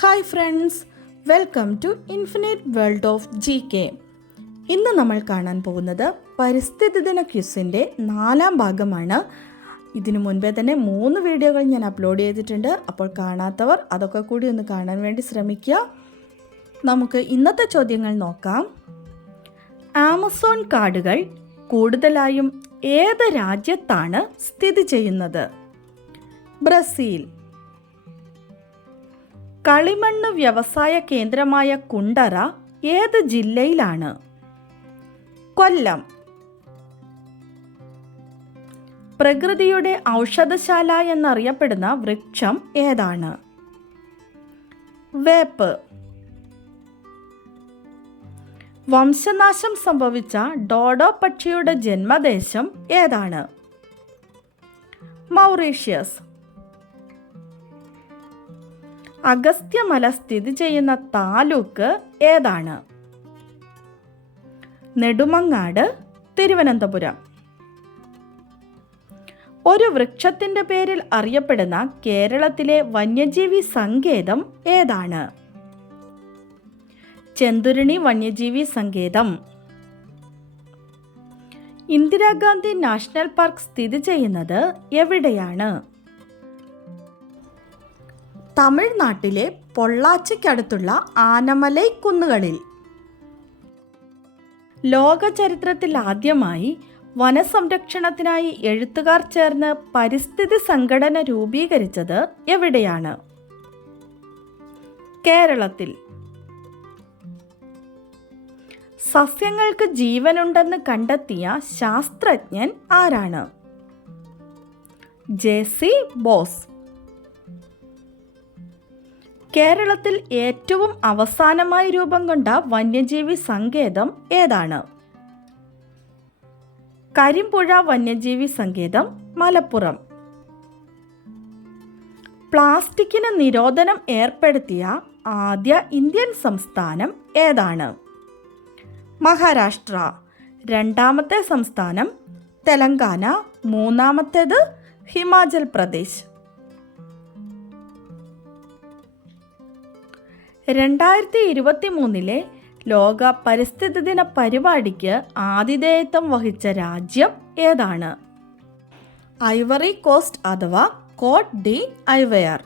Hi friends, welcome to infinite world of GK. ഇന്ന് നമ്മൾ കാണാൻ പോകുന്നത് പരിസ്ഥിതി ദിന ക്വിസിൻ്റെ 4ാം ഭാഗമാണ്. ഇതിനു മുൻപേ തന്നെ 3 വീഡിയോകൾ ഞാൻ അപ്ലോഡ് ചെയ്തിട്ടുണ്ട്. അപ്പോൾ കാണാത്തവർ അതൊക്കെ കൂടി ഒന്ന് കാണാൻ വേണ്ടി ശ്രമിക്കുക. നമുക്ക് ഇന്നത്തെ ചോദ്യങ്ങൾ നോക്കാം. ആമസോൺ കാടുകൾ കൂടുതലായും ഏത് രാജ്യത്താണ് സ്ഥിതി ചെയ്യുന്നത്? ബ്രസീൽ. കളിമണ്ണ് വ്യവസായ കേന്ദ്രമായ കുണ്ടറ ഏത് ജില്ലയിലാണ്? കൊല്ലം. പ്രകൃതിയുടെ ഔഷധശാല എന്നറിയപ്പെടുന്ന വൃക്ഷം ഏതാണ്? വേപ്പ്. വംശനാശം സംഭവിച്ച ഡോഡോ പക്ഷിയുടെ ജന്മദേശം ഏതാണ്? മൗറീഷ്യസ്. അഗസ്ത്യമല സ്ഥിതി ചെയ്യുന്ന താലൂക്ക് ഏതാണ്? നെടുമങ്ങാട്, തിരുവനന്തപുരം. ഒരു വൃക്ഷത്തിൻ്റെ പേരിൽ അറിയപ്പെടുന്ന കേരളത്തിലെ വന്യജീവി സങ്കേതം ഏതാണ്? ചെന്തുരുണി വന്യജീവി സങ്കേതം. ഇന്ദിരാഗാന്ധി നാഷണൽ പാർക്ക് സ്ഥിതി ചെയ്യുന്നത് എവിടെയാണ്? തമിഴ്നാട്ടിലെ പൊള്ളാച്ചിക്കടുത്തുള്ള ആനമലൈ കുന്നുകളിൽ. ലോക ചരിത്രത്തിൽ ആദ്യമായി വനസംരക്ഷണത്തിനായി എഴുത്തുകാർ ചേർന്ന് പരിസ്ഥിതി സംഘടന രൂപീകരിച്ചത് എവിടെയാണ്? കേരളത്തിൽ. സസ്യങ്ങൾക്ക് ജീവനുണ്ടെന്ന് കണ്ടെത്തിയ ശാസ്ത്രജ്ഞൻ ആരാണ്? JC boss. കേരളത്തിൽ ഏറ്റവും അവസാനമായി രൂപം കൊണ്ട വന്യജീവി സങ്കേതം ഏതാണ്? കരിമ്പുഴ വന്യജീവി സങ്കേതം, മലപ്പുറം. പ്ലാസ്റ്റിക്കിന് നിരോധനം ഏർപ്പെടുത്തിയ ആദ്യ ഇന്ത്യൻ സംസ്ഥാനം ഏതാണ്? മഹാരാഷ്ട്ര. 2ാമത്തെ സംസ്ഥാനം തെലങ്കാന. 3ാമത്തേത് ഹിമാചൽ പ്രദേശ്. 2023 ലോക പരിസ്ഥിതി ദിന പരിപാടിക്ക് ആതിഥേയത്വം വഹിച്ച രാജ്യം ഏതാണ്? ഐവറി കോസ്റ്റ് അഥവാ കോട്ട് ഡി ഐവയർ.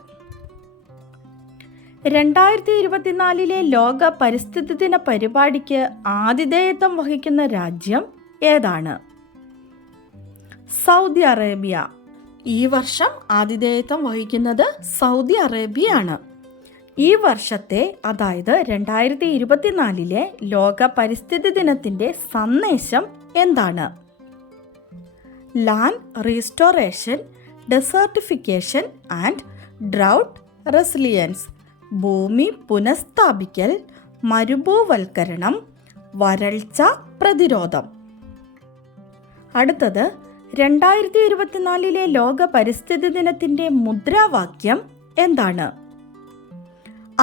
2024 ലോക പരിസ്ഥിതി ദിന പരിപാടിക്ക് ആതിഥേയത്വം വഹിക്കുന്ന രാജ്യം ഏതാണ്? Saudi Arabia. ഈ വർഷം ആതിഥേയത്വം വഹിക്കുന്നത് സൗദി അറേബ്യയാണ്. ഈ വർഷത്തെ, അതായത് 2024 ലോക പരിസ്ഥിതി ദിനത്തിൻ്റെ സന്ദേശം എന്താണ്? Land restoration, desertification and drought resilience. ഭൂമി പുനഃസ്ഥാപിക്കൽ, മരുഭൂവൽക്കരണം, വരൾച്ച പ്രതിരോധം. അടുത്തത് 2024 ലോക പരിസ്ഥിതി ദിനത്തിൻ്റെ മുദ്രാവാക്യം എന്താണ്?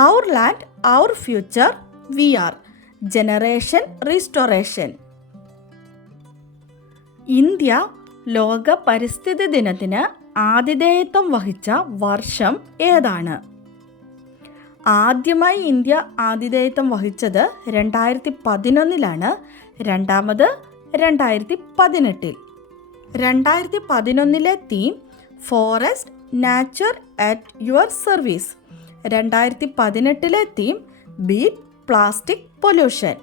Our land, our future, we are. Generation Restoration. India ലോക പരിസ്ഥിതി ദിനത്തിന് ആതിഥേയത്വം വഹിച്ച വർഷം ഏതാണ്? ആദ്യമായി ഇന്ത്യ ആതിഥേയത്വം വഹിച്ചത് 2011 രണ്ടാമത് 2018. 2011 theme forest nature at your service. 2018 theme beat plastic pollution.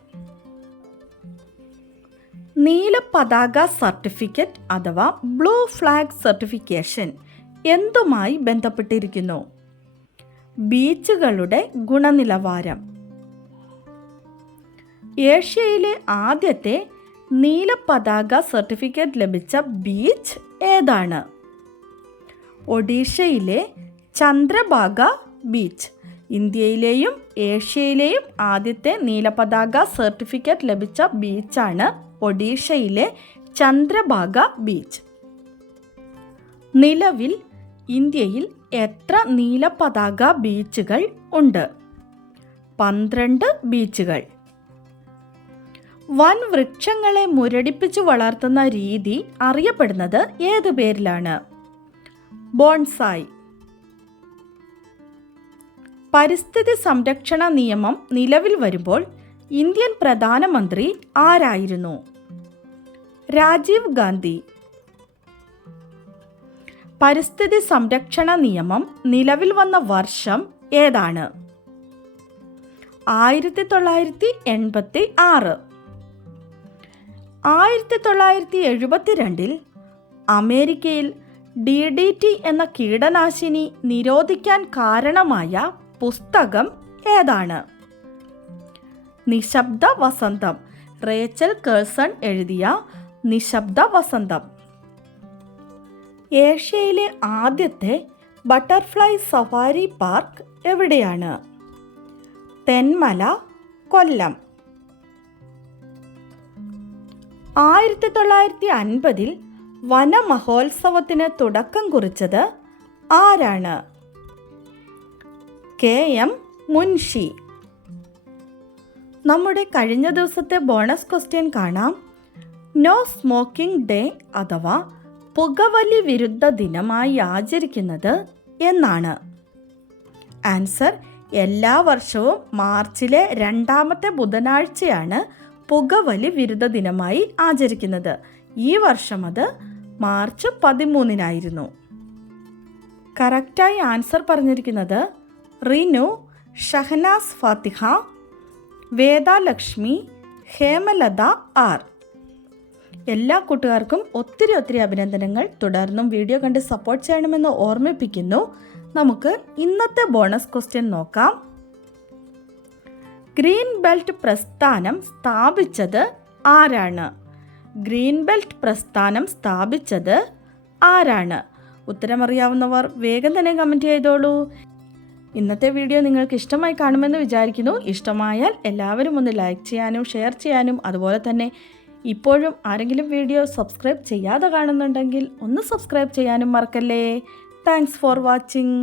നീല പതാക സർട്ടിഫിക്കറ്റ് അഥവാ ബ്ലൂ ഫ്ലാഗ് സർട്ടിഫിക്കേഷൻ എന്തുമായി ബന്ധപ്പെട്ടിരിക്കുന്നു? ബീച്ചുകളുടെ ഗുണനിലവാരം. ഏഷ്യയിലെ ആദ്യത്തെ നീല പതാക സർട്ടിഫിക്കറ്റ് ലഭിച്ച ബീച്ച് ഏതാണ്? ഒഡീഷയിലെ ചന്ദ്രഭാഗ ബീച്ച്. ഇന്ത്യയിലെയും ഏഷ്യയിലെയും ആദ്യത്തെ നീലപതാക സർട്ടിഫിക്കറ്റ് ലഭിച്ച ബീച്ചാണ് ഒഡീഷയിലെ ചന്ദ്രഭാഗ ബീച്ച്. നിലവിൽ ഇന്ത്യയിൽ എത്ര നീലപതാക ബീച്ചുകൾ ഉണ്ട്? 12 ബീച്ചുകൾ. വൻ വൃക്ഷങ്ങളെ മുരടിപ്പിച്ചു വളർത്തുന്ന രീതി അറിയപ്പെടുന്നത് ഏതു പേരിലാണ്? ബോൺസായി. പരിസ്ഥിതി സംരക്ഷണ നിയമം നിലവിൽ വരുമ്പോൾ ഇന്ത്യൻ പ്രധാനമന്ത്രി ആരായിരുന്നു? രാജീവ് ഗാന്ധി. പരിസ്ഥിതി സംരക്ഷണ നിയമം നിലവിൽ വന്ന വർഷം ഏതാണ്? 1986. 1972 അമേരിക്കയിൽ DDT എന്ന കീടനാശിനി നിരോധിക്കാൻ കാരണമായ പുസ്തകം ഏതാണ്? നിശബ്ദ വസന്തം. റേച്ചൽ കേഴ്സൺ എഴുതിയ നിശബ്ദ വസന്തം. ഏഷ്യയിലെ ആദ്യത്തെ ബട്ടർഫ്ലൈ സഫാരി പാർക്ക് എവിടെയാണ്? തെന്മല, കൊല്ലം. 1950 വനമഹോത്സവത്തിന് തുടക്കം കുറിച്ചത് ആരാണ്? KM മുൻഷി. നമ്മുടെ കഴിഞ്ഞ ദിവസത്തെ ബോണസ് ക്വസ്റ്റ്യൻ കാണാം. നോ സ്മോക്കിംഗ് ഡേ അഥവാ പുകവലി വിരുദ്ധ ദിനമായി ആചരിക്കുന്നത് എന്നാണ്? ആൻസർ: എല്ലാ വർഷവും മാർച്ചിലെ 2ാമത്തെ ബുധനാഴ്ചയാണ് പുകവലി വിരുദ്ധ ദിനമായി ആചരിക്കുന്നത്. ഈ വർഷം അത് മാർച്ച് 13 കറക്റ്റായി ആൻസർ പറഞ്ഞിരിക്കുന്നത് റിനു, ഷഹനാസ് ഫാത്തിഹ, വേദാലക്ഷ്മി, ഹേമലത ആർ. എല്ലാ കൂട്ടുകാർക്കും ഒത്തിരി അഭിനന്ദനങ്ങൾ. തുടർന്നും വീഡിയോ കണ്ട് സപ്പോർട്ട് ചെയ്യണമെന്ന് ഓർമ്മിപ്പിക്കുന്നു. നമുക്ക് ഇന്നത്തെ ബോണസ് ക്വസ്റ്റ്യൻ നോക്കാം. ഗ്രീൻ ബെൽറ്റ് പ്രസ്ഥാനം സ്ഥാപിച്ചത് ആരാണ്? ഗ്രീൻ ബെൽറ്റ് പ്രസ്ഥാനം സ്ഥാപിച്ചത് ആരാണ്? ഉത്തരമറിയാവുന്നവർ വേഗം തന്നെ കമൻറ്റ് ചെയ്തോളൂ. ഇന്നത്തെ വീഡിയോ നിങ്ങൾക്ക് ഇഷ്ടമായി കാണുമെന്ന് വിചാരിക്കുന്നു. ഇഷ്ടമായാൽ എല്ലാവരും ഒന്ന് ലൈക്ക് ചെയ്യാനും ഷെയർ ചെയ്യാനും, അതുപോലെ തന്നെ ഇപ്പോഴും ആരെങ്കിലും വീഡിയോ സബ്സ്ക്രൈബ് ചെയ്യാതെ കാണുന്നുണ്ടെങ്കിൽ ഒന്ന് സബ്സ്ക്രൈബ് ചെയ്യാനും മറക്കല്ലേ. Thanks for watching.